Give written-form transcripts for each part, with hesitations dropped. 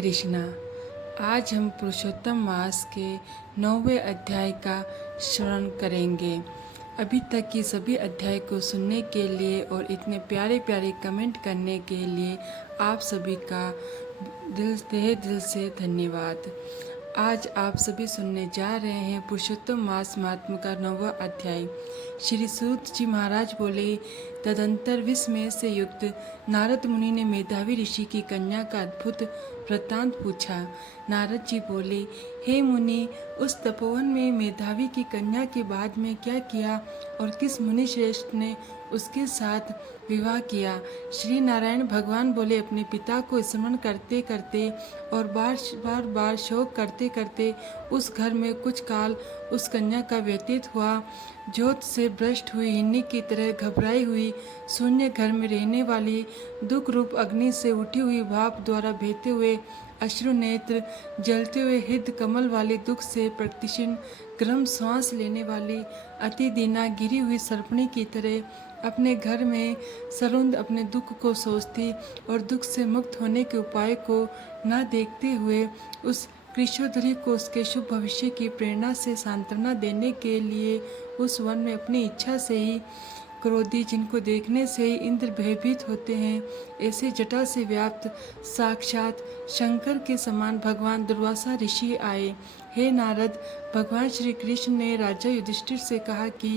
कृष्णा। आज हम पुरुषोत्तम मास के 9वें अध्याय का श्रवण करेंगे। अभी तक की सभी अध्याय को सुनने के लिए और इतने प्यारे प्यारे कमेंट करने के लिए आप सभी का तहे दिल से धन्यवाद। आज आप सभी सुनने जा रहे हैं पुरुषोत्तम मास महात्म का 9वां अध्याय। श्री सूत जी महाराज बोले, तदंतर विस्मय से युक्त नारद मुनि ने मेधावी ऋषि की कन्या का अद्भुत वृत्तांत पूछा। नारद जी बोले, हे मुनि, उस तपोवन में मेधावी की कन्या के बाद में क्या किया और किस मुनि श्रेष्ठ ने उसके साथ विवाह किया? श्री नारायण भगवान बोले, अपने पिता को स्मरण करते करते और बार बार शोक करते करते उस घर में कुछ काल उस कन्या का व्यतीत हुआ। ज्योत से भ्रष्ट हुई हिन्नी की तरह घबराई हुई, शून्य घर में रहने वाली, दुख रूप अग्नि से उठी हुई भाप द्वारा बहते हुए अश्रु नेत्र, जलते हुए हृदय कमल वाले, दुख से प्रतिक्षण गर्म श्वास लेने वाली, अति दीना गिरी हुई सर्पणी की तरह अपने घर में सरुंद अपने दुख को सोचती और दुख से मुक्त होने के उपाय को न देखते हुए उस कृष्णोधरी को उसके शुभ भविष्य की प्रेरणा से सांत्वना देने के लिए उस वन में अपनी इच्छा से ही क्रोधी, जिनको देखने से ही इंद्र भयभीत होते हैं, ऐसे जटा से व्याप्त साक्षात शंकर के समान भगवान दुर्वासा ऋषि आए। हे नारद, भगवान श्री कृष्ण ने राजा युधिष्ठिर से कहा कि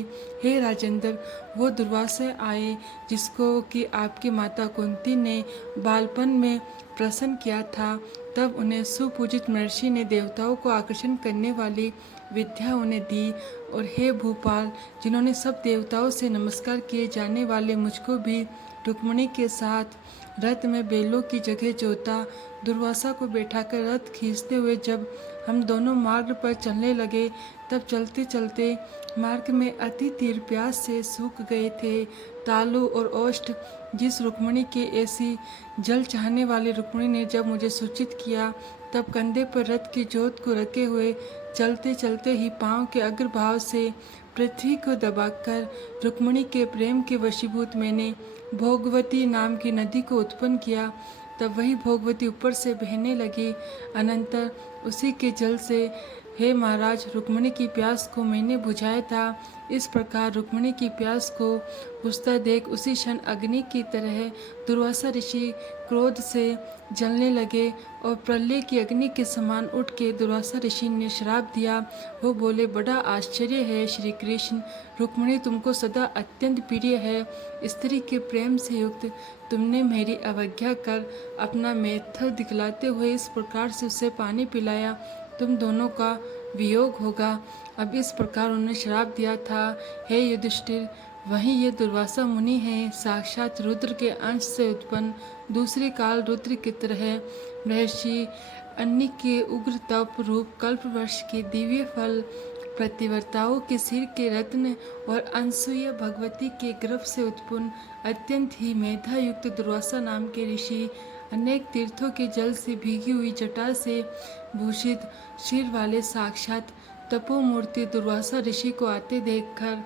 हे राजेंद्र, वो दुर्वासा आए जिसको कि आपकी माता कुंती ने बालपन में प्रसन्न किया था। तब उन्हें सुपूजित महर्षि ने देवताओं को आकर्षण करने वाली विद्या उन्हें दी। और हे भूपाल, जिन्होंने सब देवताओं से नमस्कार किए जाने वाले मुझको भी रुक्मिणी के साथ रथ में बैलों की जगह जोता, दुर्वासा को बैठाकर रथ खींचते हुए जब हम दोनों मार्ग पर चलने लगे, तब चलते चलते मार्ग में अति तीव्र प्यास से सूख गए थे। तालु और ओष्ठ जिस रुक्मिणी के ऐसी जल चाहने वाली रुक्मिणी ने जब मुझे सूचित किया, तब कंधे पर रथ की जोत को रखे हुए चलते चलते ही पांव के अग्रभाव से पृथ्वी को दबाकर रुक्मिणी के प्रेम के वशीभूत मैंने भोगवती नाम की नदी को उत्पन्न किया। तब वही भोगवती ऊपर से बहने लगी। अनंतर उसी के जल से हे महाराज, रुक्मिणी की प्यास को मैंने बुझाया था। इस प्रकार रुक्मिणी की प्यास को बुझता देख उसी क्षण अग्नि की तरह दुर्वासा ऋषि क्रोध से जलने लगे और प्रलय की अग्नि के समान उठ के दुर्वासा ऋषि ने श्राप दिया। वो बोले, बड़ा आश्चर्य है श्री कृष्ण, रुक्मिणी तुमको सदा अत्यंत प्रिय है। स्त्री के प्रेम से युक्त तुमने मेरी अवज्ञा कर अपना मैथुन दिखलाते हुए इस प्रकार से उसे पानी पिलाया, तुम दोनों का वियोग होगा। अब इस प्रकार उन्होंने श्राप दिया था। हे युधिष्ठिर, वहीं ये दुर्वासा मुनि हैं, साक्षात रुद्र के अंश से उत्पन्न, दूसरी काल रुद्र की तरह महर्षि अन्य के उग्र तप रूप कल्पवर्ष के दिव्य फल, प्रतिवर्ताओं के सिर के रत्न और अनसुया भगवती के गर्भ से उत्पन्न अत्यंत ही मेधा युक्त दुर्वासा नाम के ऋषि, अनेक तीर्थों के जल से भीगी हुई जटा से भूषित सिर वाले साक्षात तपोमूर्ति दुर्वासा ऋषि को आते देखकर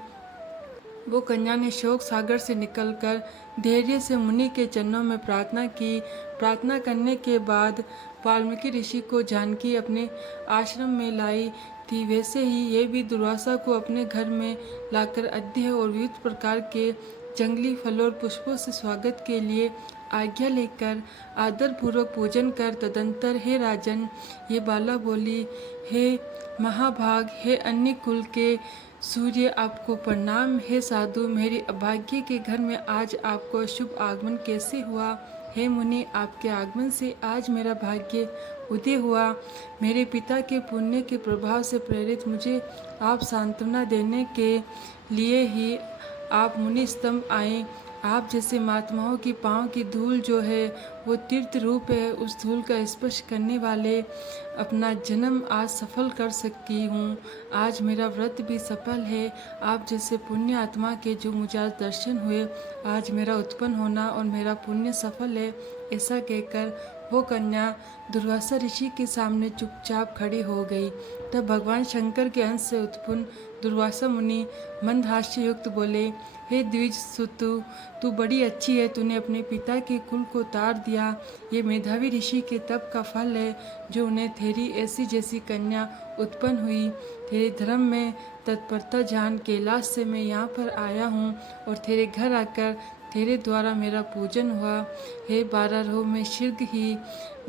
वो कन्या ने शोक सागर से निकलकर धैर्य से मुनि के चरणों में प्रार्थना की। प्रार्थना करने के बाद वाल्मीकि ऋषि को जानकी अपने आश्रम में लाई थी, वैसे ही ये भी दुर्वासा को अपने घर में लाकर अध्यय और विविध प्रकार के जंगली फलों और पुष्पों से स्वागत के लिए आज्ञा लेकर आदर पूर्वक पूजन कर तदंतर हे राजन, ये बाला बोली, हे महाभाग, हे अन्य कुल के सूर्य, आपको प्रणाम। हे साधु, मेरी अभाग्य के घर में आज आपको शुभ आगमन कैसे हुआ? हे मुनि, आपके आगमन से आज मेरा भाग्य उदय हुआ। मेरे पिता के पुण्य के प्रभाव से प्रेरित मुझे आप सांत्वना देने के लिए ही आप मुनि स्तंभ आए। आप जैसे महात्माओं की पाँव की धूल जो है वो तीर्थ रूप है, उस धूल का स्पर्श करने वाले अपना जन्म आज सफल कर सकी हूँ। आज मेरा व्रत भी सफल है। आप जैसे पुण्य आत्मा के जो मुझे आज दर्शन हुए, आज मेरा उत्पन्न होना और मेरा पुण्य सफल है। ऐसा कहकर वो कन्या दुर्वासा ऋषि के सामने चुपचाप खड़ी हो गई। तब भगवान शंकर के अंश से उत्पन्न दुर्वासा मुनि मंदहास्य युक्त बोले, हे द्विज सुतु, तू बड़ी अच्छी है, तूने अपने पिता के कुल को तार दिया। ये मेधावी ऋषि के तप का फल है जो उन्हें तेरी ऐसी जैसी कन्या उत्पन्न हुई। तेरे धर्म में तत्परता जान कैलाश से मैं यहाँ पर आया हूँ और तेरे घर आकर तेरे द्वारा मेरा पूजन हुआ। हे बारह मैं शीघ्र ही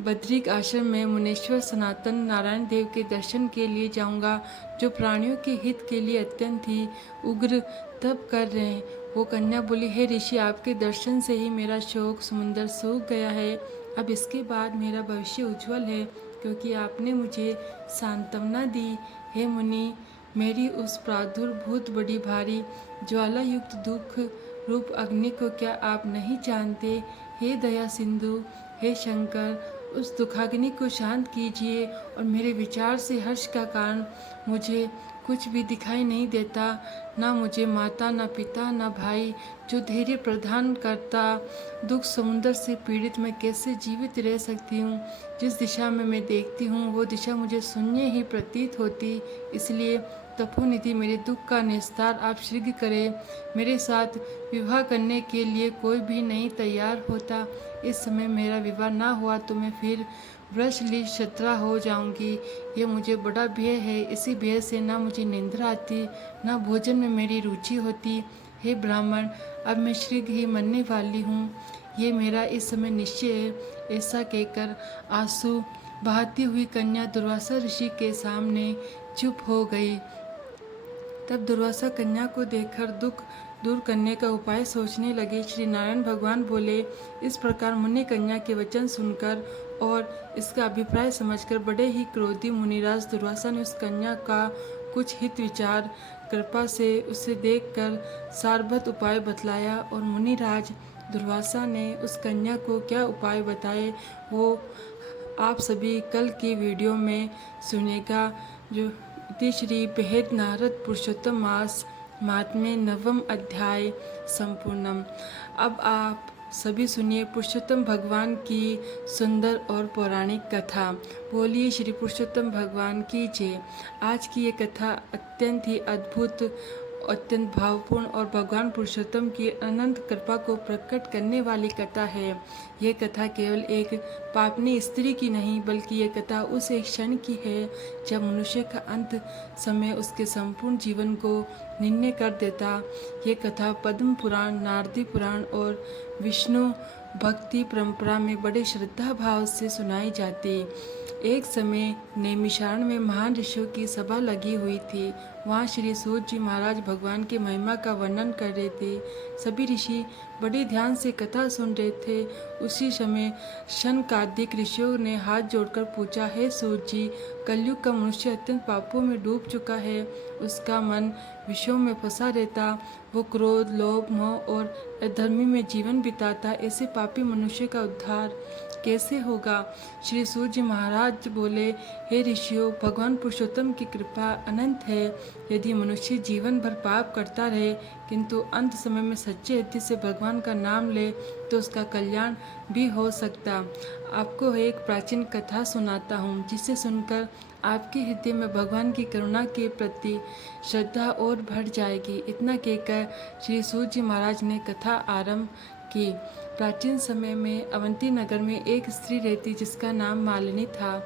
बद्रिक आश्रम में मुनीश्वर सनातन नारायण देव के दर्शन के लिए जाऊंगा, जो प्राणियों के हित के लिए अत्यंत ही उग्र तप कर रहे हैं। वो कन्या बोली, हे ऋषि, आपके दर्शन से ही मेरा शोक समुंदर सूख गया है। अब इसके बाद मेरा भविष्य उज्जवल है, क्योंकि आपने मुझे सांत्वना दी। हे मुनि, मेरी उस प्रादुर्भूत बड़ी भारी ज्वाला युक्त दुख रूप अग्नि को क्या आप नहीं जानते? हे दया सिंधु, हे शंकर, उस दुखाग्नि को शांत कीजिए और मेरे विचार से हर्ष का कारण मुझे कुछ भी दिखाई नहीं देता। ना मुझे माता, ना पिता, ना भाई, जो धैर्य प्रदान करता। दुख समुद्र से पीड़ित मैं कैसे जीवित रह सकती हूँ? जिस दिशा में मैं देखती हूँ वो दिशा मुझे शून्य ही प्रतीत होती। इसलिए तपोनिधि, मेरे दुख का निस्तार आप शीघ्र करें। मेरे साथ विवाह करने के लिए कोई भी नहीं तैयार होता। इस समय मेरा विवाह ना हुआ तो मैं फिर वृषली क्षत्रा हो जाऊंगी। ये मुझे बड़ा भय है। इसी भय से ना मुझे निंद्रा आती, ना भोजन में मेरी रुचि होती। हे ब्राह्मण, अब मैं शीघ्र ही मरने वाली हूँ, ये मेरा इस समय निश्चय है। ऐसा कहकर आंसू बहाती हुई कन्या दुर्वासा ऋषि के सामने चुप हो गई। तब दुर्वासा कन्या को देखकर दुख दूर करने का उपाय सोचने लगे। श्री नारायण भगवान बोले, इस प्रकार मुनि कन्या के वचन सुनकर और इसका अभिप्राय समझकर बड़े ही क्रोधी मुनिराज दुर्वासा ने उस कन्या का कुछ हित विचार कृपा से उसे देखकर सारभत उपाय बतलाया। और मुनिराज दुर्वासा ने उस कन्या को क्या उपाय बताए वो आप सभी कल की वीडियो में सुनेगा। जो इति श्री बेहद नारद पुरुषोत्तम मास महात्म्य नवम अध्याय संपूर्णम। अब आप सभी सुनिए पुरुषोत्तम भगवान की सुंदर और पौराणिक कथा। बोलिए श्री पुरुषोत्तम भगवान की जय। आज की ये कथा अत्यंत ही अद्भुत, अत्यंत भावपूर्ण और भगवान पुरुषोत्तम की अनंत कृपा को प्रकट करने वाली कथा है। ये कथा केवल एक पापनी स्त्री की नहीं, बल्कि ये कथा उस एक क्षण की है जब मनुष्य का अंत समय उसके संपूर्ण जीवन को निर्णय कर देता। ये कथा पद्म पुराण, नारदी पुराण और विष्णु भक्ति परंपरा में बड़े श्रद्धा भाव से सुनाई जाती। एक समय नैमिषारण्य में महान ऋषियों की सभा लगी हुई थी। वहाँ श्री सूत जी महाराज भगवान की महिमा का वर्णन कर रहे थे। सभी ऋषि बड़े ध्यान से कथा सुन रहे थे। उसी समय शनकादिक ऋषियों ने हाथ जोड़कर पूछा, हे सूत जी, कलयुग का मनुष्य अत्यंत पापों में डूब चुका है। उसका मन विषयों में फंसा रहता, वो क्रोध, लोभ, मोह और अधर्मी में जीवन बिताता। ऐसे पापी मनुष्य का उद्धार कैसे होगा? श्री सूत जी महाराज बोले, हे ऋषियों, भगवान पुरुषोत्तम की कृपा अनंत है। यदि मनुष्य जीवन भर पाप करता रहे किंतु अंत समय में सच्चे हृदय से भगवान का नाम ले तो उसका कल्याण भी हो सकता। आपको एक प्राचीन कथा सुनाता हूँ, जिसे सुनकर आपके हृदय में भगवान की करुणा के प्रति श्रद्धा और बढ़ जाएगी। इतना कहकर श्री सूत जी महाराज ने कथा आरंभ की। प्राचीन समय में अवंती नगर में एक स्त्री रहती जिसका नाम मालिनी था।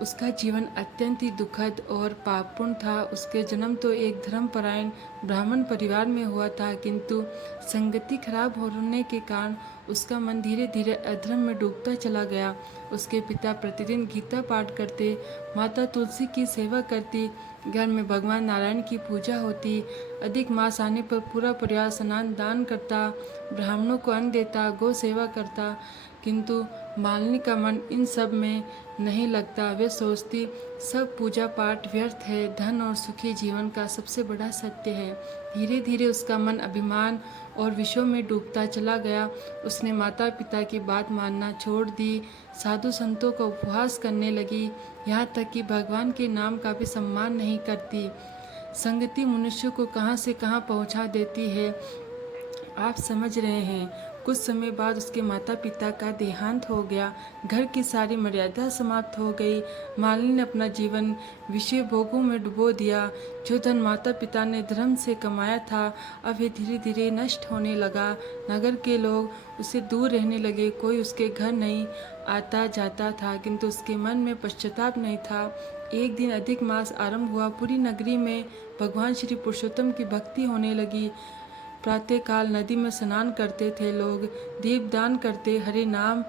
उसका जीवन अत्यंत ही दुखद और पापपूर्ण था। उसके जन्म तो एक धर्मपरायण ब्राह्मण परिवार में हुआ था, किंतु संगति खराब होने के कारण उसका मन धीरे धीरे अधर्म में डूबता चला गया। उसके पिता प्रतिदिन गीता पाठ करते, माता तुलसी की सेवा करती, घर में भगवान नारायण की पूजा होती। अधिक मास आने पर पूरा परिवार स्नान दान करता, ब्राह्मणों को अन्न देता, गौ सेवा करता, किंतु मालिनी का मन इन सब में नहीं लगता। वे सोचती सब पूजा पाठ व्यर्थ है, धन और सुखी जीवन का सबसे बड़ा सत्य है। धीरे धीरे उसका मन अभिमान और विषयों में डूबता चला गया। उसने माता पिता की बात मानना छोड़ दी, साधु संतों का उपवास करने लगी, यहाँ तक कि भगवान के नाम का भी सम्मान नहीं करती। संगति मनुष्य को कहाँ से कहाँ पहुँचा देती है, आप समझ रहे हैं। कुछ समय बाद उसके माता पिता का देहांत हो गया। घर की सारी मर्यादा समाप्त हो गई। मालिनी ने अपना जीवन विषय भोगों में डुबो दिया। जो धन माता पिता ने धर्म से कमाया था, अब ये धीरे धीरे नष्ट होने लगा। नगर के लोग उससे दूर रहने लगे। कोई उसके घर नहीं आता जाता था, किंतु उसके मन में पश्चाताप नहीं था। एक दिन अधिक मास आरंभ हुआ। पूरी नगरी में भगवान श्री पुरुषोत्तम की भक्ति होने लगी। प्रातःकाल नदी में स्नान करते थे लोग, दीपदान करते, हरि नाम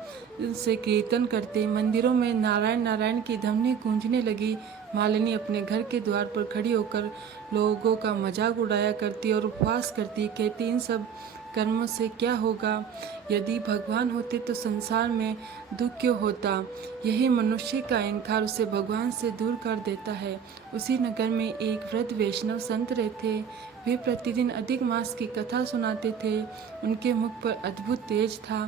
से कीर्तन करते। मंदिरों में नारायण नारायण की ध्वनि गूंजने लगी। मालिनी अपने घर के द्वार पर खड़ी होकर लोगों का मजाक उड़ाया करती और उपवास करती, कहती, इन सब कर्मों से क्या होगा? यदि भगवान होते तो संसार में दुख क्यों होता? यही मनुष्य का अहंकार उसे भगवान से दूर कर देता है। उसी नगर में एक वृद्ध वैष्णव संत रहते। वे प्रतिदिन अधिक मास की कथा सुनाते थे। उनके मुख पर अद्भुत तेज था।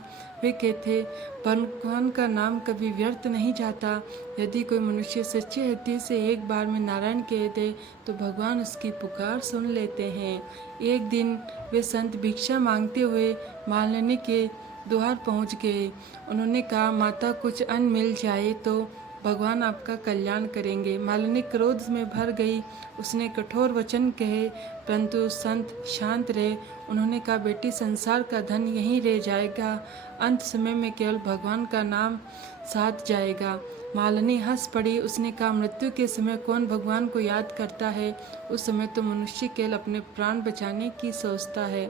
वे कहते, भगवान का नाम कभी व्यर्थ नहीं जाता। यदि कोई मनुष्य सच्चे हृदय से एक बार में नारायण कह दे तो भगवान उसकी पुकार सुन लेते हैं। एक दिन वे संत भिक्षा मांगते हुए मालिनी के द्वार पहुंच गए। उन्होंने कहा, माता, कुछ अन्न मिल जाए तो भगवान आपका कल्याण करेंगे। मालिनी क्रोध में भर गई। उसने कठोर वचन कहे, परंतु संत शांत रहे। उन्होंने कहा, बेटी, संसार का धन यहीं रह जाएगा। अंत समय में केवल भगवान का नाम साथ जाएगा। मालिनी हंस पड़ी। उसने कहा, मृत्यु के समय कौन भगवान को याद करता है? उस समय तो मनुष्य केवल अपने प्राण बचाने की सोचता है।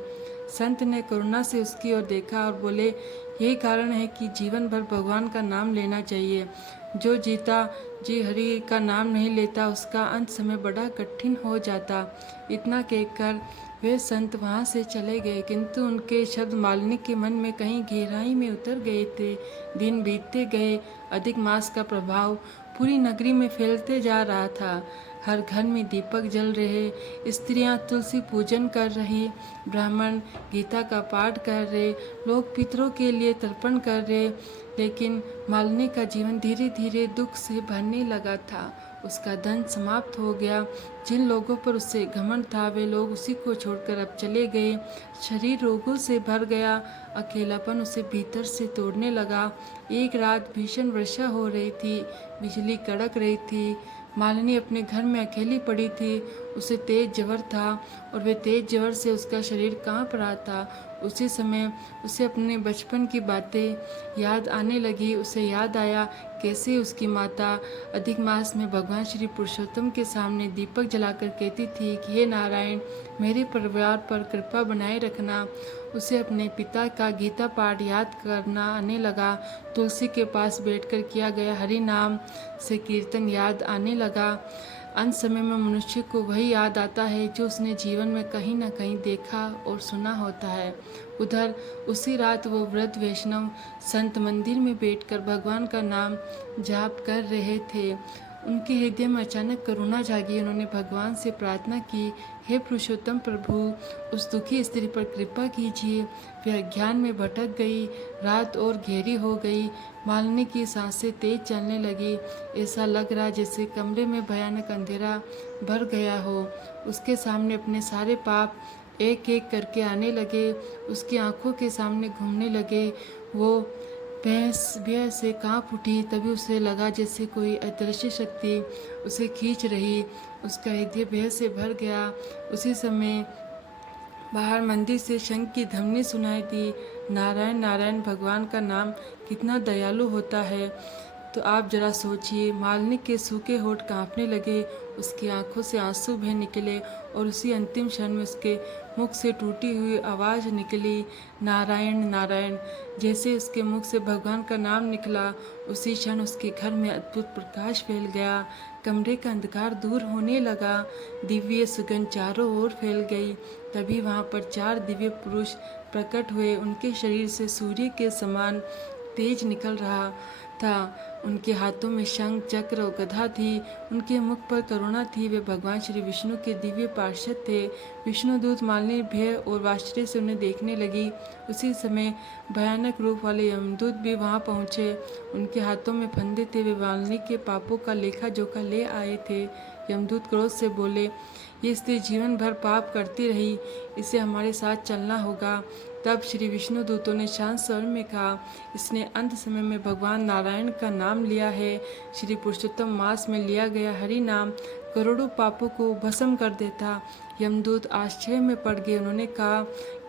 संत ने करुणा से उसकी ओर देखा और बोले, यही कारण है कि जीवन भर भगवान का नाम लेना चाहिए। जो जीता जी हरि का नाम नहीं लेता, उसका अंत समय बड़ा कठिन हो जाता। इतना कहकर वे संत वहाँ से चले गए, किंतु उनके शब्द मालिनी के मन में कहीं गहराई में उतर गए थे। दिन बीतते गए। अधिक मास का प्रभाव पूरी नगरी में फैलते जा रहा था। हर घर में दीपक जल रहे, स्त्रियां तुलसी पूजन कर रही, ब्राह्मण गीता का पाठ कर रहे, लोग पितरों के लिए तर्पण कर रहे। लेकिन मालिनी का जीवन धीरे धीरे दुख से भरने लगा था। उसका धन समाप्त हो गया। जिन लोगों पर उससे घमंड था, वे लोग उसी को छोड़कर अब चले गए। शरीर रोगों से भर गया। अकेलापन उसे भीतर से तोड़ने लगा। एक रात भीषण वर्षा हो रही थी। बिजली कड़क रही थी। मालिनी अपने घर में अकेली पड़ी थी। उसे तेज ज्वर था और वे तेज ज्वर से उसका शरीर कांप रहा था। उसी समय उसे अपने बचपन की बातें याद आने लगी। उसे याद आया कैसे उसकी माता अधिक मास में भगवान श्री पुरुषोत्तम के सामने दीपक जलाकर कहती थी कि हे नारायण, मेरे परिवार पर कृपा बनाए रखना। उसे अपने पिता का गीता पाठ याद करना आने लगा। तुलसी के पास बैठकर किया गया हरि नाम से कीर्तन याद आने लगा। अंत समय में मनुष्य को वही याद आता है जो उसने जीवन में कहीं न कहीं देखा और सुना होता है। उधर उसी रात वो वृद्ध वैष्णव संत मंदिर में बैठकर भगवान का नाम जाप कर रहे थे। उनके हृदय में अचानक करुणा जागी। उन्होंने भगवान से प्रार्थना की, हे पुरुषोत्तम प्रभु, उस दुखी स्त्री पर कृपा कीजिए। वे अज्ञान में भटक गई। रात और गहरी हो गई। मालिनी की सांसें तेज चलने लगी। ऐसा लग रहा जैसे कमरे में भयानक अंधेरा भर गया हो। उसके सामने अपने सारे पाप एक एक करके आने लगे। उसकी आंखों के सामने घूमने लगे। वो भय से कांप उठी। तभी उसे लगा जैसे कोई अदृश्य शक्ति उसे खींच रही। उसका हृदय भय से भर गया। उसी समय बाहर मंदिर से शंख की ध्वनि सुनाई दी। नारायण नारायण, भगवान का नाम कितना दयालु होता है। तो आप जरा सोचिए। मालिनी के सूखे होठ कांपने लगे। उसकी आंखों से आंसू बह निकले और उसी अंतिम क्षण में उसके मुख से टूटी हुई आवाज़ निकली, नारायण नारायण। जैसे उसके मुख से भगवान का नाम निकला, उसी क्षण उसके घर में अद्भुत प्रकाश फैल गया। कमरे का अंधकार दूर होने लगा। दिव्य सुगंध चारों ओर फैल गई। तभी वहाँ पर 4 दिव्य पुरुष प्रकट हुए। उनके शरीर से सूर्य के समान तेज निकल रहा था। उनके हाथों में शंख, चक्र और गदा थी। उनके मुख पर करुणा थी। वे भगवान श्री विष्णु के दिव्य पार्षद थे। विष्णुदूत मालिनी भय और आश्चर्य से उन्हें देखने लगी। उसी समय भयानक रूप वाले यमदूत भी वहां पहुंचे। उनके हाथों में फंदे थे। वे मालिनी के पापों का लेखा जोखा ले आए थे। यमदूत क्रोध से बोले, ये स्त्री जीवन भर पाप करती रही, इसे हमारे साथ चलना होगा। तब श्री विष्णु दूतों ने शांत स्वर में कहा, इसने अंत समय में भगवान नारायण का नाम लिया है। श्री पुरुषोत्तम मास में लिया गया हरि नाम करोड़ों पापों को भस्म कर देता। यमदूत आश्चर्य में पड़ गए। उन्होंने कहा,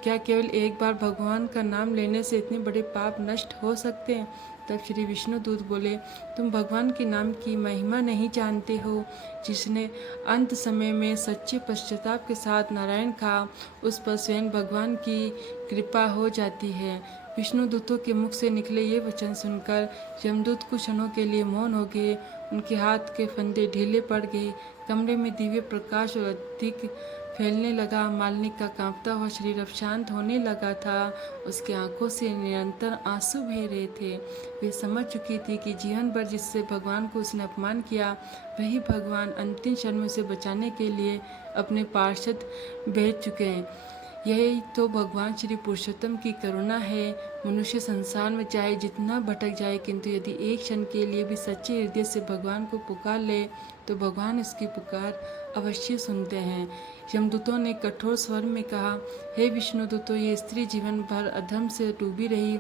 क्या केवल एक बार भगवान का नाम लेने से इतने बड़े पाप नष्ट हो सकते हैं? तब श्री विष्णु दूत बोले, तुम भगवान के नाम की महिमा नहीं जानते हो। जिसने अंत समय में सच्चे पश्चाताप के साथ नारायण कहा, उस पर स्वयं भगवान की कृपा हो जाती है। विष्णु दूतों के मुख से निकले ये वचन सुनकर यमदूत कुछ क्षणों के लिए मौन हो गए। उनके हाथ के फंदे ढीले पड़ गए। कमरे में दिव्य प्रकाश और अधिक फैलने लगा। मालिनी का कांपता हुआ शरीर अब शांत होने लगा था। उसकी आंखों से निरंतर आंसू बह रहे थे। वे समझ चुकी थी कि जीवन भर जिससे भगवान को उसने अपमान किया, वही भगवान अंतिम क्षण में उसे बचाने के लिए अपने पार्षद भेज चुके हैं। यही तो भगवान श्री पुरुषोत्तम की करुणा है। मनुष्य संसार में चाहे जितना भटक जाए, किंतु यदि एक क्षण के लिए भी सच्चे हृदय से भगवान को पुकार ले, तो भगवान उसकी पुकार अवश्य सुनते हैं। यमदूतों ने कठोर स्वर में कहा, हे विष्णुदूतों, ये स्त्री जीवन भर अधर्म से डूबी रही।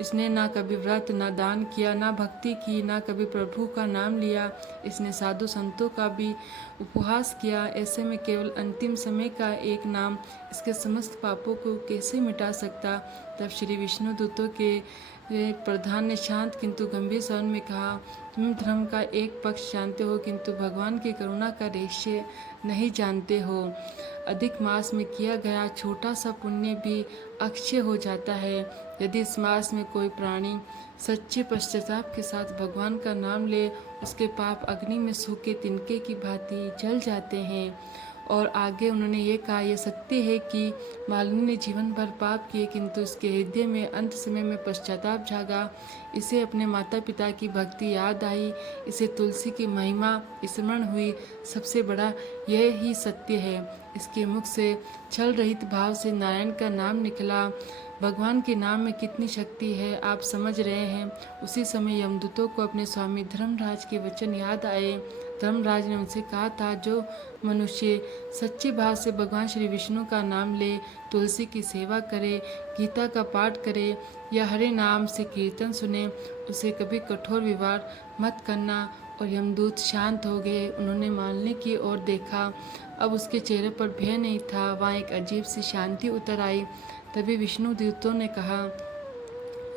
इसने ना कभी व्रत, ना दान किया, ना भक्ति की, ना कभी प्रभु का नाम लिया। इसने साधु संतों का भी उपहास किया। ऐसे में केवल अंतिम समय का एक नाम इसके समस्त पापों को कैसे मिटा सकता? तब श्री विष्णु दूतों के प्रधान ने शांत किंतु गंभीर स्वर में कहा, तुम धर्म का एक पक्ष जानते हो, किंतु भगवान की करुणा का रहस्य नहीं जानते हो। अधिक मास में किया गया छोटा सा पुण्य भी अक्षय हो जाता है। यदि इस मास में कोई प्राणी सच्चे पश्चाताप के साथ भगवान का नाम ले, उसके पाप अग्नि में सूखे तिनके की भांति जल जाते हैं। और आगे उन्होंने ये कहा, यह सत्य है कि मालिनी ने जीवन भर पाप किए, किंतु उसके हृदय में अंत समय में पश्चाताप जागा। इसे अपने माता पिता की भक्ति याद आई। इसे तुलसी की महिमा स्मरण हुई। सबसे बड़ा यह ही सत्य है। इसके मुख से छल रहित भाव से नारायण का नाम निकला। भगवान के नाम में कितनी शक्ति है, आप समझ रहे हैं। उसी समय यमदूतों को अपने स्वामी धर्मराज के वचन याद आए। धर्मराज ने उनसे कहा था, जो मनुष्य सच्चे भाव से भगवान श्री विष्णु का नाम ले, तुलसी की सेवा करे, गीता का पाठ करे या हरे नाम से कीर्तन सुने, उसे कभी कठोर व्यवहार मत करना। और यमदूत शांत हो गए। उन्होंने मालिनी की ओर देखा। अब उसके चेहरे पर भय नहीं था, वहाँ एक अजीब सी शांति उतर आई। तभी विष्णु दूतों ने कहा,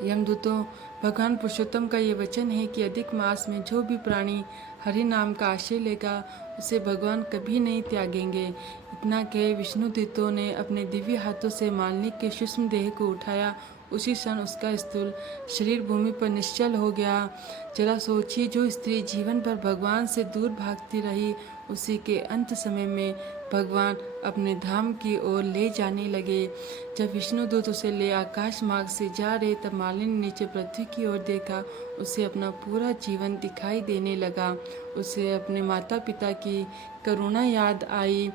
यमदूतों, भगवान पुरुषोत्तम का ये वचन है कि अधिक मास में जो भी प्राणी हरि नाम का आश्रय लेगा, उसे भगवान कभी नहीं त्यागेंगे। इतना कहे विष्णु दूतों ने अपने दिव्य हाथों से मालिनी के सूक्ष्म देह को उठाया। उसी क्षण उसका स्थूल शरीर भूमि पर निश्चल हो गया। जरा सोचिए, जो स्त्री जीवन भर भगवान से दूर भागती रही, उसी के अंत समय में भगवान अपने धाम की ओर ले जाने लगे। जब विष्णुदूत उसे ले आकाश मार्ग से जा रहे, तब मालिनी ने नीचे पृथ्वी की ओर देखा। उसे अपना पूरा जीवन दिखाई देने लगा। उसे अपने माता पिता की करुणा याद आई।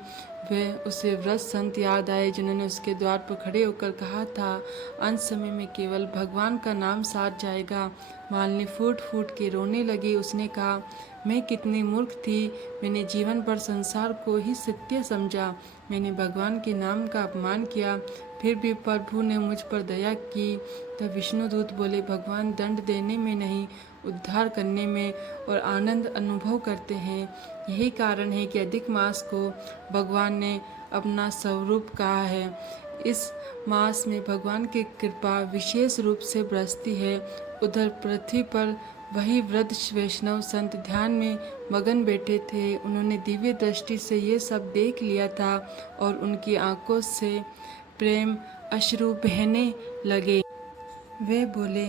उसे व्रत संत याद आए, जिन्होंने उसके द्वार पर खड़े होकर कहा था, अंत समय में केवल भगवान का नाम साथ जाएगा। मालिनी फूट फूट के रोने लगी। उसने कहा, मैं कितनी मूर्ख थी। मैंने जीवन भर संसार को ही सत्य समझा। मैंने भगवान के नाम का अपमान किया, फिर भी प्रभु ने मुझ पर दया की। तब विष्णुदूत बोले, भगवान दंड देने में नहीं, उद्धार करने में और आनंद अनुभव करते हैं। यही कारण है कि अधिक मास को भगवान ने अपना स्वरूप कहा है। इस मास में भगवान की कृपा विशेष रूप से बरसती है। उधर पृथ्वी पर वही वृद्ध वैष्णव संत ध्यान में मगन बैठे थे। उन्होंने दिव्य दृष्टि से ये सब देख लिया था और उनकी आंखों से प्रेम अश्रु बहने लगे। वे बोले,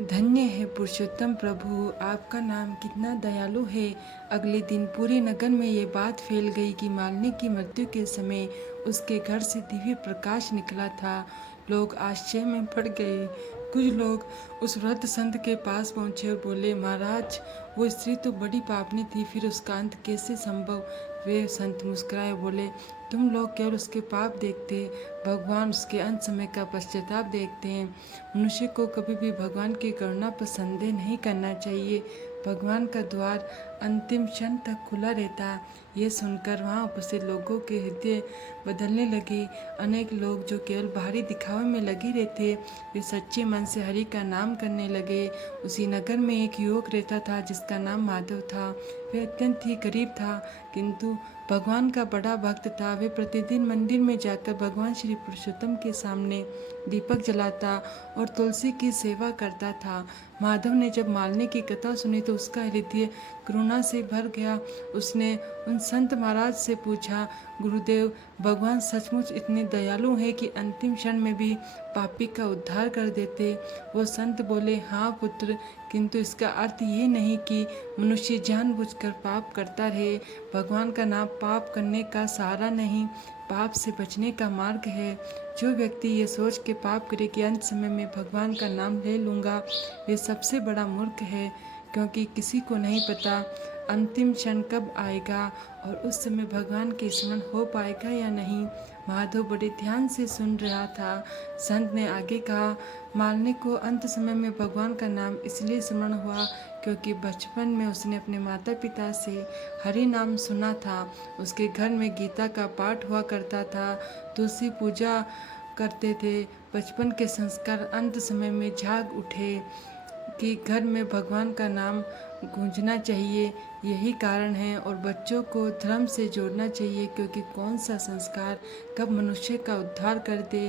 धन्य है पुरुषोत्तम प्रभु, आपका नाम कितना दयालु है। अगले दिन पूरी नगर में ये बात फैल गई कि मालिनी की मृत्यु के समय उसके घर से दिव्य प्रकाश निकला था। लोग आश्चर्य में पड़ गए। कुछ लोग उस वृद्ध संत के पास पहुंचे और बोले, महाराज, वो स्त्री तो बड़ी पापनी थी, फिर उसका अंत कैसे संभव? वे संत मुस्कुराए बोले, तुम लोग केवल उसके पाप देखते, भगवान उसके अंत समय का पश्चाताप देखते हैं। मनुष्य को कभी भी भगवान की करुणा पर संदेह नहीं करना चाहिए। भगवान का द्वार अंतिम क्षण तक खुला रहता। ये सुनकर वहाँ उपस्थित लोगों के हृदय बदलने लगे। अनेक लोग जो केवल बाहरी दिखावे में लगे रहते, वे सच्चे मन से हरि का नाम करने लगे। उसी नगर में एक युवक रहता था जिसका नाम माधव था। वह अत्यंत ही गरीब था, किंतु भगवान का बड़ा भक्त था। वे प्रतिदिन मंदिर में जाकर भगवान श्री पुरुषोत्तम के सामने दीपक जलाता और तुलसी की सेवा करता था। माधव ने जब मालिनी की कथा सुनी तो उसका हृदय करुणा से भर गया। उसने उन संत महाराज से पूछा, गुरुदेव, भगवान सचमुच इतने दयालु हैं कि अंतिम क्षण में भी पापी का उद्धार कर देते? वो संत बोले, हाँ पुत्र, किंतु इसका अर्थ ये नहीं कि मनुष्य जानबूझकर पाप करता रहे। भगवान का नाम पाप करने का सहारा नहीं, पाप से बचने का मार्ग है। जो व्यक्ति ये सोच के पाप करे कि अंत समय में भगवान का नाम ले लूँगा, वे सबसे बड़ा मूर्ख है, क्योंकि किसी को नहीं पता अंतिम क्षण कब आएगा और उस समय भगवान के स्मरण हो पाएगा या नहीं। माधव बड़े ध्यान से सुन रहा था। संत ने आगे कहा, मालिनी को अंत समय में भगवान का नाम इसलिए स्मरण हुआ क्योंकि बचपन में उसने अपने माता पिता से हरि नाम सुना था। उसके घर में गीता का पाठ हुआ करता था, तुलसी पूजा करते थे। बचपन के संस्कार अंत समय में जाग उठे कि घर में भगवान का नाम गूंजना चाहिए। यही कारण है, और बच्चों को धर्म से जोड़ना चाहिए, क्योंकि कौन सा संस्कार कब मनुष्य का उद्धार कर दे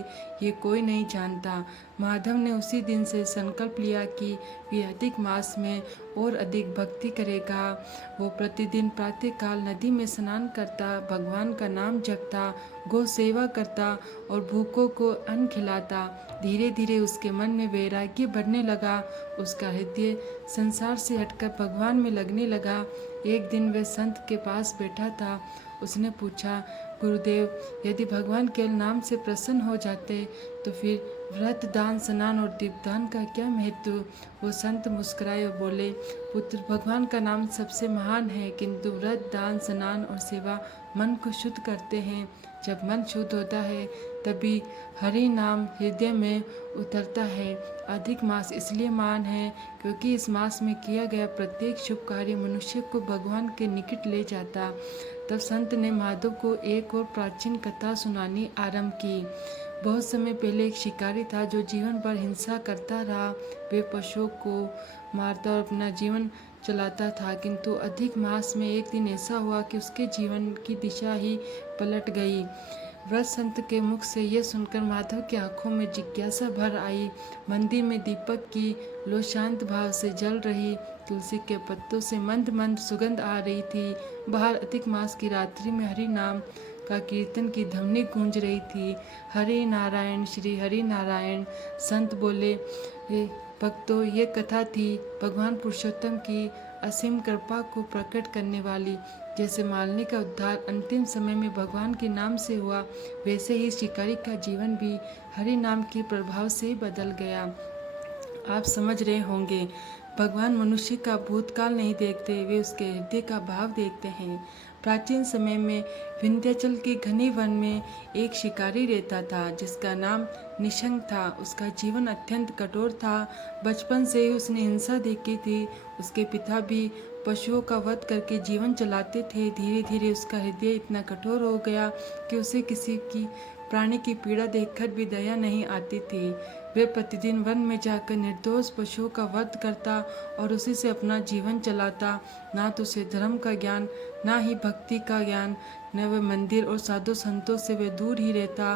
ये कोई नहीं जानता। माधव ने उसी दिन से संकल्प लिया कि वे अधिक मास में और अधिक भक्ति करेगा। वो प्रतिदिन प्रातःकाल नदी में स्नान करता, भगवान का नाम जपता, गौ सेवा करता और भूखों को अन्न खिलाता। धीरे धीरे उसके मन में वैराग्य बढ़ने लगा। उसका हृदय संसार से हटकर भगवान में लगने लगा। एक दिन वह संत के पास बैठा था। उसने पूछा, गुरुदेव, यदि भगवान केवल नाम से प्रसन्न हो जाते तो फिर व्रत, दान, स्नान और दीपदान का क्या महत्व? वो संत मुस्कुराए और बोले, पुत्र, भगवान का नाम सबसे महान है, किंतु व्रत, दान, स्नान और सेवा मन को शुद्ध करते हैं। जब मन शुद्ध होता है तभी हरि नाम हृदय में उतरता है। अधिक मास इसलिए महान है क्योंकि इस मास में किया गया प्रत्येक शुभ कार्य मनुष्य को भगवान के निकट ले जाता। तब संत ने माधव को एक और प्राचीन कथा सुनानी आरंभ की। बहुत समय पहले एक शिकारी था जो जीवन भर हिंसा करता रहा। वे पशुओं को मारता और अपना जीवन चलाता था, किंतु अधिक मास में एक दिन ऐसा हुआ कि उसके जीवन की दिशा ही पलट गई। व्रत संत के मुख से यह सुनकर माधव की आंखों में जिज्ञासा भर आई। मंदिर में दीपक की लो शांत भाव से जल रही, तुलसी के पत्तों से मंद मंद सुगंध आ रही थी। बाहर अधिक मास की रात्रि में हरि नाम का कीर्तन की ध्वनि गूंज रही थी। हरि नारायण, श्री हरि नारायण। संत बोले, भक्तों, ये कथा थी भगवान पुरुषोत्तम की असीम कृपा को प्रकट करने वाली। जैसे मालिनी का उद्धार अंतिम समय में भगवान के नाम से हुआ, वैसे ही शिकारी का जीवन भी हरि नाम के प्रभाव से बदल गया। आप समझ रहे होंगे, भगवान मनुष्य का भूतकाल नहीं देखते, वे उसके हृदय का भाव देखते हैं। प्राचीन समय में विंध्याचल के घने वन में एक शिकारी रहता था जिसका नाम निशंक था। उसका जीवन अत्यंत कठोर था। बचपन से ही उसने हिंसा देखी थी। उसके पिता भी पशुओं का वध करके जीवन चलाते थे। धीरे धीरे उसका हृदय इतना कठोर हो गया कि उसे किसी की प्राणी की पीड़ा देखकर भी दया नहीं आती थी। वे प्रतिदिन वन में जाकर निर्दोष पशुओं का वध करता और उसी से अपना जीवन चलाता। ना तो उसे धर्म का ज्ञान, ना ही भक्ति का ज्ञान, न वह मंदिर और साधु संतों से वे दूर ही रहता।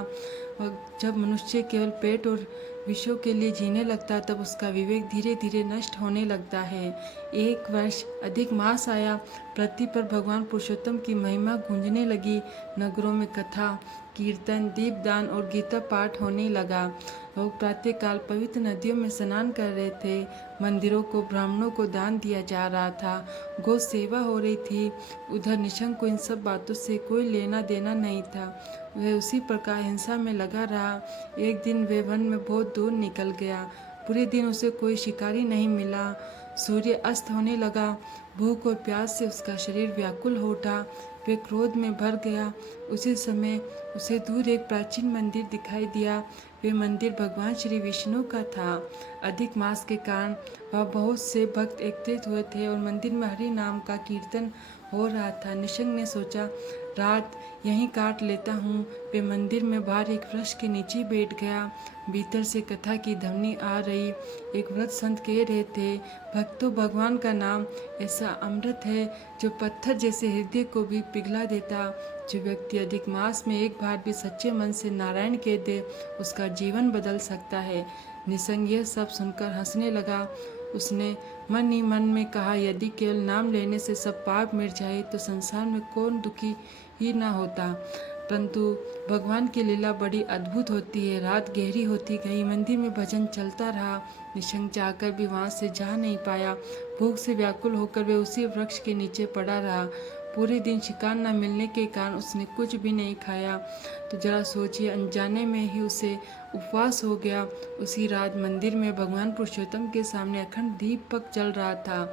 और जब मनुष्य केवल पेट और विषयों के लिए जीने लगता, तब उसका विवेक धीरे धीरे नष्ट होने लगता है। एक वर्ष अधिक मास आया। पृथ्वी पर भगवान पुरुषोत्तम की महिमा गूंजने लगी। नगरों में कथा, कीर्तन, दीपदान और गीता पाठ होने लगा। लोग प्रातःकाल पवित्र नदियों में स्नान कर रहे थे। मंदिरों को ब्राह्मणों को दान दिया जा रहा था। गौ सेवा हो रही थी। उधर निशंक को इन सब बातों से कोई लेना देना नहीं था। वह उसी प्रकार हिंसा में लगा रहा। एक दिन वह वन में बहुत दूर निकल गया। पूरे दिन उसे कोई शिकारी नहीं मिला। सूर्य अस्त होने लगा। भूख और प्यास से उसका शरीर व्याकुल हो उठा। वह क्रोध में भर गया। उसी समय उसे दूर एक प्राचीन मंदिर दिखाई दिया। वे मंदिर भगवान श्री विष्णु का था। अधिक मास के कारण वहाँ बहुत से भक्त एकत्रित हुए थे और मंदिर में हरि नाम का कीर्तन हो रहा था। निशंक ने सोचा, रात यहीं काट लेता हूँ। वे मंदिर में बाहर एक वृक्ष के नीचे बैठ गया। भीतर से कथा की ध्वनि आ रही। एक वृद्ध संत कह रहे थे, भक्तों, भगवान का नाम ऐसा अमृत है जो पत्थर जैसे हृदय को भी पिघला देता। जो व्यक्ति अधिक मास में एक बार भी सच्चे मन से नारायण कह दे, उसका जीवन बदल सकता है। निशंक यह सब सुनकर हंसने लगा। उसने मन ही मन में कहा, यदि केवल नाम लेने से सब पाप मिट जाए तो संसार में कौन दुखी ही ना होता। परंतु भगवान की लीला बड़ी अद्भुत होती है। रात गहरी होती गई, मंदिर में भजन चलता रहा। निशंक चाहकर भी वहाँ से जा नहीं पाया। भूख से व्याकुल होकर वे उसी वृक्ष के नीचे पड़ा रहा। पूरे दिन शिकार न मिलने के कारण उसने कुछ भी नहीं खाया। तो जरा सोचिए, अनजाने में ही उसे उपवास हो गया। उसी रात मंदिर में भगवान पुरुषोत्तम के सामने अखंड दीपक जल रहा था।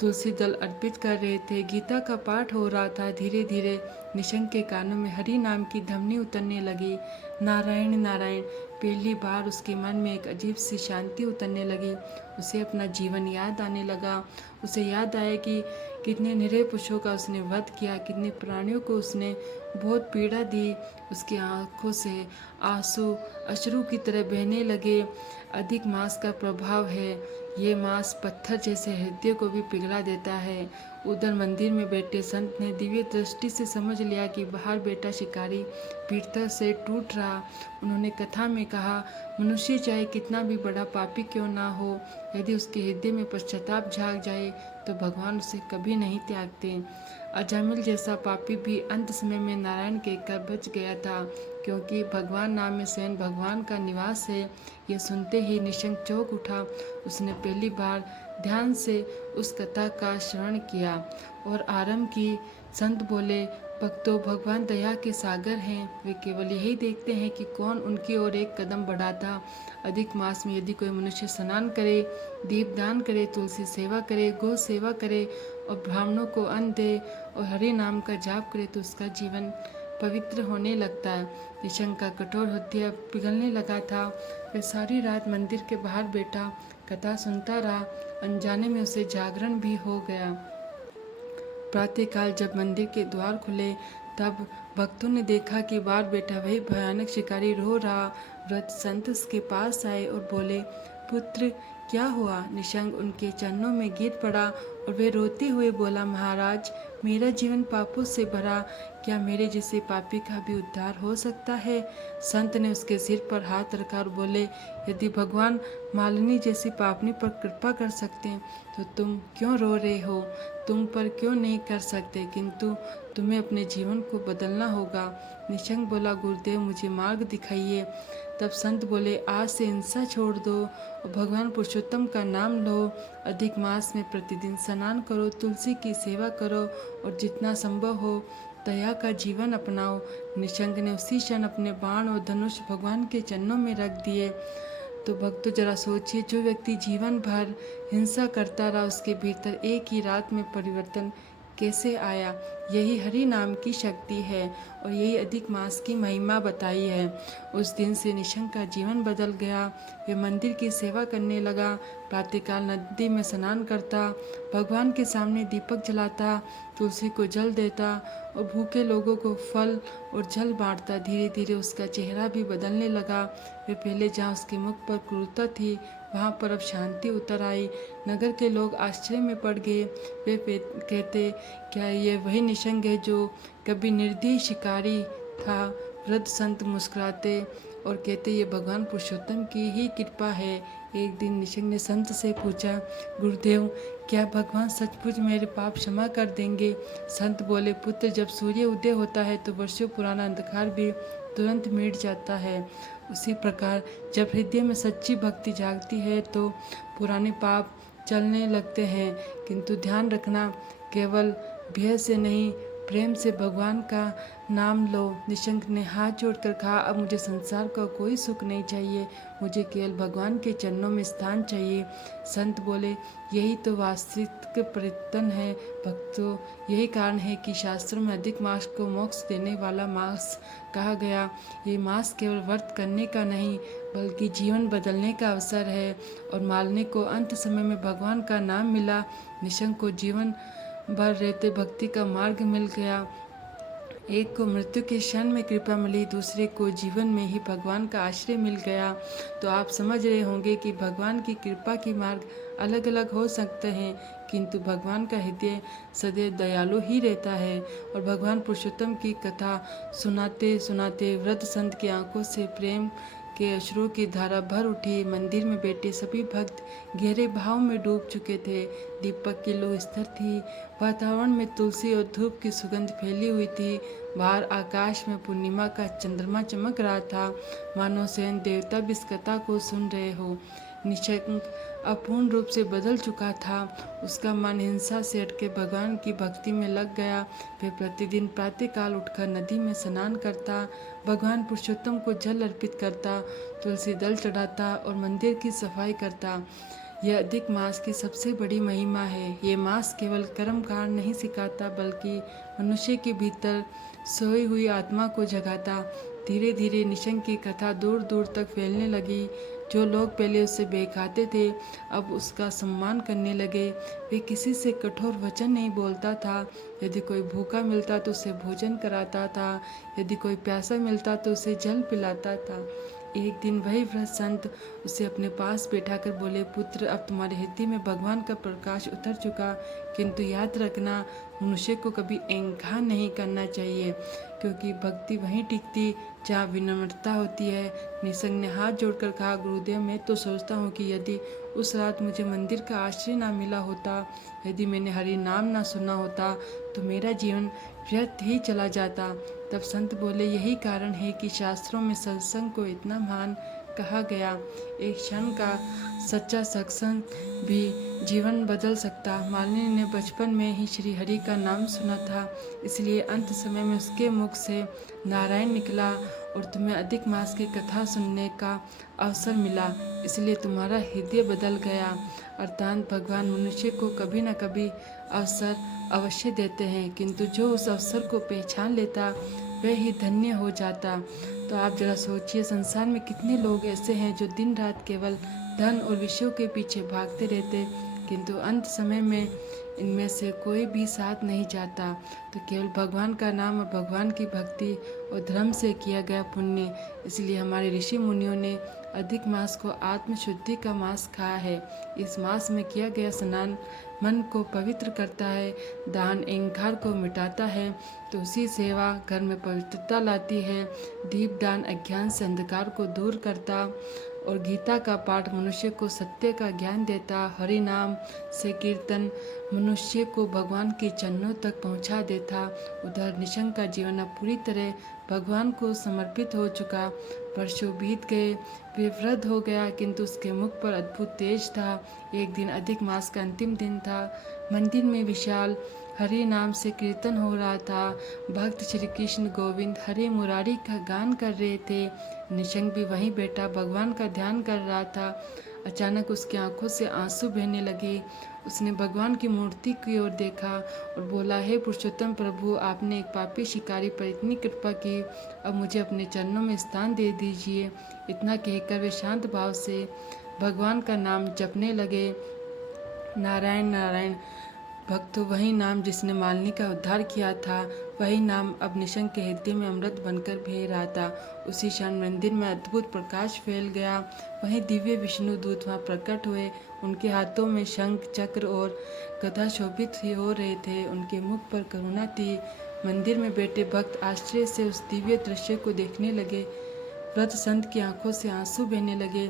तुलसी दल अर्पित कर रहे थे। गीता का पाठ हो रहा था। धीरे धीरे निशंक के कानों में हरि नाम की ध्वनि उतरने लगी। नारायण नारायण। पहली बार उसके मन में एक अजीब सी शांति उतरने लगी। उसे अपना जीवन याद आने लगा। उसे याद आया कि कितने निरीह पशुओं का उसने वध किया, कितने प्राणियों को उसने बहुत पीड़ा दी। उसकी आंखों से आंसू अश्रु की तरह बहने लगे। अधिक मास का प्रभाव है। ये मास पत्थर जैसे हृदय को भी पिघला देता है। उधर मंदिर में बैठे संत ने दिव्य दृष्टि से समझ लिया कि बाहर बैठा शिकारी पीड़ित से टूट रहा। उन्होंने कथा में कहा, मनुष्य चाहे कितना भी बड़ा पापी क्यों ना हो, यदि उसके हृदय में पश्चाताप झाग जाए तो भगवान उसे कभी नहीं त्यागते। अजामिल जैसा पापी भी अंत समय में नारायण कहकर बच गया था, क्योंकि भगवान नाम में स्वयं भगवान का निवास है। यह सुनते ही निशंक चौंक उठा। उसने पहली बार ध्यान से उस कथा का श्रवण किया और आरंभ की। संत बोले, भक्तों, भगवान दया के सागर हैं। वे केवल यही देखते हैं कि कौन उनकी ओर एक कदम बढ़ाता। अधिक मास में यदि कोई मनुष्य स्नान करे, दीपदान करे, तुलसी सेवा करे, गौ सेवा करे और ब्राह्मणों को अन्न दे और हरि नाम का जाप करे तो उसका जीवन पवित्र होने लगता है। निशंक का कठोर हृदय पिघलने लगा था। वह सारी रात मंदिर के बाहर बैठा कथा सुनता रहा। अनजाने में उसे जागरण भी हो गया। प्रातःकाल जब मंदिर के द्वार खुले तब भक्तों ने देखा कि बाहर बैठा वही भयानक शिकारी रो रहा। वृद्ध संत उसके पास आए और बोले, पुत्र, क्या हुआ? निशंक उनके चरणों में गिर पड़ा और वे रोते हुए बोला, महाराज, मेरा जीवन पापों से भरा, क्या मेरे जैसे पापी का भी उद्धार हो सकता है? संत ने उसके सिर पर हाथ रखा और बोले, यदि भगवान मालिनी जैसी पापनी पर कृपा कर सकते हैं तो तुम क्यों रो रहे हो? तुम पर क्यों नहीं कर सकते? किंतु तुम्हें अपने जीवन को बदलना होगा। निशंक बोला, गुरुदेव, मुझे मार्ग दिखाइए। तब संत बोले, आज से हिंसा छोड़ दो और भगवान पुरुषोत्तम का नाम लो। अधिक मास में प्रतिदिन स्नान करो, तुलसी की सेवा करो और जितना संभव हो दया का जीवन अपनाओ। निशंक ने उसी क्षण अपने बाण और धनुष भगवान के चरणों में रख दिए। तो भक्तों, जरा सोचिए, जो व्यक्ति जीवन भर हिंसा करता रहा, उसके भीतर एक ही रात में परिवर्तन कैसे आया? यही हरि नाम की शक्ति है और यही अधिक मास की महिमा बताई है। उस दिन से निशंक का जीवन बदल गया। वे मंदिर की सेवा करने लगा। प्रातःकाल नदी में स्नान करता, भगवान के सामने दीपक जलाता, तुलसी को जल देता और भूखे लोगों को फल और जल बांटता। धीरे धीरे उसका चेहरा भी बदलने लगा। वे पहले जहाँ उसके मुख पर क्रूरता थी, वहाँ पर अब शांति उतर आई। नगर के लोग आश्चर्य में पड़ गए। वे कहते, क्या ये वही निशंक है जो कभी निर्दयी शिकारी था? वृद्ध संत मुस्कुराते और कहते, ये भगवान पुरुषोत्तम की ही कृपा है। एक दिन निशंक ने संत से पूछा, गुरुदेव, क्या भगवान सचमुच मेरे पाप क्षमा कर देंगे? संत बोले, पुत्र, जब सूर्य उदय होता है तो वर्षों पुराना अंधकार भी तुरंत मिट जाता है। उसी प्रकार जब हृदय में सच्ची भक्ति जागती है तो पुराने पाप चलने लगते हैं। किंतु ध्यान रखना, केवल भय से नहीं, प्रेम से भगवान का नाम लो। निशंक ने हाथ जोड़कर कहा, अब मुझे संसार का कोई सुख नहीं चाहिए, मुझे केवल भगवान के चरणों में स्थान चाहिए। संत बोले, यही तो वास्तविक परिवर्तन है भक्तों। यही कारण है कि शास्त्रों में अधिक मास को मोक्ष देने वाला मास कहा गया। ये मास केवल व्रत करने का नहीं बल्कि जीवन बदलने का अवसर है। और मालने को अंत समय में भगवान का नाम मिला। निशंक को जीवन भर रहते भक्ति का मार्ग मिल गया। एक को मृत्यु के क्षण में कृपा मिली, दूसरे को जीवन में ही भगवान का आश्रय मिल गया। तो आप समझ रहे होंगे कि भगवान की कृपा की मार्ग अलग अलग हो सकते हैं, किंतु भगवान का हृदय सदैव दयालु ही रहता है। और भगवान पुरुषोत्तम की कथा सुनाते सुनाते वृद्ध संत की आंखों से प्रेम के अश्रुओं की धारा भर उठी। मंदिर में बैठे सभी भक्त गहरे भाव में डूब चुके थे। दीपक की लौ स्थिर थी, वातावरण में तुलसी और धूप की सुगंध फैली हुई थी। बाहर आकाश में पूर्णिमा का चंद्रमा चमक रहा था, मानो स्वयं देवता भी इस कथा को सुन रहे हो। निशंक अपूर्ण रूप से बदल चुका था। उसका मन हिंसा से हटके भगवान की भक्ति में लग गया। वह प्रतिदिन प्रातःकाल उठकर नदी में स्नान करता, भगवान पुरुषोत्तम को जल अर्पित करता, तुलसी दल चढ़ाता और मंदिर की सफाई करता। यह अधिक मास की सबसे बड़ी महिमा है। ये मास केवल कर्म कांड नहीं सिखाता बल्कि मनुष्य के भीतर सोई हुई आत्मा को जगाता। धीरे धीरे निशंक की कथा दूर दूर तक फैलने लगी। जो लोग पहले उससे बेखाते थे अब उसका सम्मान करने लगे। वे किसी से कठोर वचन नहीं बोलता था। यदि कोई भूखा मिलता तो उसे भोजन कराता था, यदि कोई प्यासा मिलता तो उसे जल पिलाता था। एक दिन वही वृद्ध संत उसे अपने पास बैठाकर बोले, पुत्र, अब तुम्हारे हृदय में भगवान का प्रकाश उतर चुका, किंतु याद रखना मनुष्य को कभी अहंकार नहीं करना चाहिए, क्योंकि भक्ति वहीं टिकती जहाँ विनम्रता होती है। निशंक ने हाथ जोड़कर कहा, गुरुदेव, मैं तो सोचता हूँ कि यदि उस रात मुझे मंदिर का आश्रय ना मिला होता, यदि मैंने हरि नाम ना सुना होता, तो मेरा जीवन व्यर्थ ही चला जाता। तब संत बोले, यही कारण है कि शास्त्रों में सत्संग को इतना महान कहा गया। एक क्षण का सच्चा सत्संग भी जीवन बदल सकता। मालिनी ने बचपन में ही श्री हरि का नाम सुना था, इसलिए अंत समय में उसके मुख से नारायण निकला और तुम्हें अधिक मास की कथा सुनने का अवसर मिला, इसलिए तुम्हारा हृदय बदल गया। अर्थात भगवान मनुष्य को कभी न कभी अवसर अवश्य देते हैं, किंतु जो उस अवसर को पहचान लेता वह ही धन्य हो जाता। तो आप जरा सोचिए, संसार में कितने लोग ऐसे हैं जो दिन रात केवल धन और विषयों के पीछे भागते रहते, किंतु अंत समय में इनमें से कोई भी साथ नहीं जाता। तो केवल भगवान का नाम और भगवान की भक्ति और धर्म से किया गया पुण्य, इसलिए हमारे ऋषि मुनियों ने अधिक मास को आत्मशुद्धि का मास कहा है। इस मास में किया गया स्नान मन को पवित्र करता है, दान अहंकार को मिटाता है, तुलसी सेवा घर में पवित्रता लाती है, दीपदान अज्ञान से अंधकार को दूर करता और गीता का पाठ मनुष्य को सत्य का ज्ञान देता। हरि नाम से कीर्तन मनुष्य को भगवान के चरणों तक पहुंचा देता। उधर निशंक का जीवन अब पूरी तरह भगवान को समर्पित हो चुका। वर्षों बीत गए, वे वृद्ध हो गया, किंतु उसके मुख पर अद्भुत तेज था। एक दिन अधिक मास का अंतिम दिन था। मंदिर में विशाल हरि नाम से कीर्तन हो रहा था। भक्त श्री कृष्ण गोविंद हरे मुरारी का गान कर रहे थे। निशंक भी वहीं बैठा भगवान का ध्यान कर रहा था। अचानक उसकी आंखों से आंसू बहने लगे। उसने भगवान की मूर्ति की ओर देखा और बोला, हे पुरुषोत्तम प्रभु, आपने एक पापी शिकारी पर इतनी कृपा की, अब मुझे अपने चरणों में स्थान दे दीजिए। इतना कहकर वे शांत भाव से भगवान का नाम जपने लगे। नारायण नारायण। भक्तों, वही नाम जिसने मालिनी का उद्धार किया था, वही नाम अब निशंक के हृदय में अमृत बनकर बह रहा था। उसी क्षण मंदिर में अद्भुत प्रकाश फैल गया। वहीं दिव्य विष्णु दूत वहाँ प्रकट हुए। उनके हाथों में शंख चक्र और गदा शोभित ही हो रहे थे। उनके मुख पर करुणा थी। मंदिर में बैठे भक्त आश्चर्य से उस दिव्य दृश्य को देखने लगे। वृद्ध संत की आंखों से आंसू बहने लगे।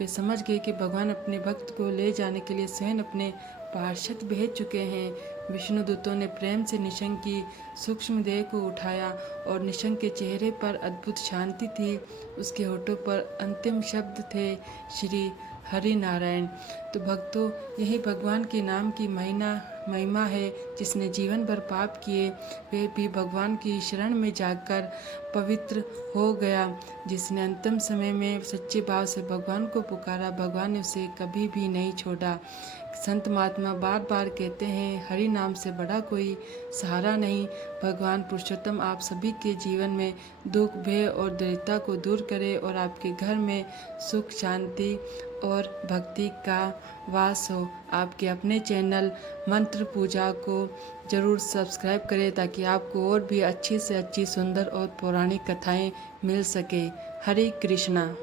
वे समझ गए कि भगवान अपने भक्त को ले जाने के लिए स्वयं अपने पार्षद भेज चुके हैं। विष्णु दूतों ने प्रेम से निशंक की सूक्ष्म देह को उठाया और निशंक के चेहरे पर अद्भुत शांति थी। उसके होठों पर अंतिम शब्द थे, श्री हरि नारायण। तो भक्तों, यही भगवान के नाम की महिमा महिमा है। जिसने जीवन भर पाप किए वे भी भगवान की शरण में जाकर पवित्र हो गया। जिसने अंतिम समय में सच्चे भाव से भगवान को पुकारा, भगवान ने उसे कभी भी नहीं छोड़ा। संत महात्मा बार बार कहते हैं, हरि नाम से बड़ा कोई सहारा नहीं। भगवान पुरुषोत्तम आप सभी के जीवन में दुख, भय और दरिद्रता को दूर करे और आपके घर में सुख, शांति और भक्ति का वास हो। आपके अपने चैनल मंत्र पूजा को ज़रूर सब्सक्राइब करें ताकि आपको और भी अच्छी से अच्छी सुंदर और पौराणिक कथाएं मिल सके। हरे कृष्णा।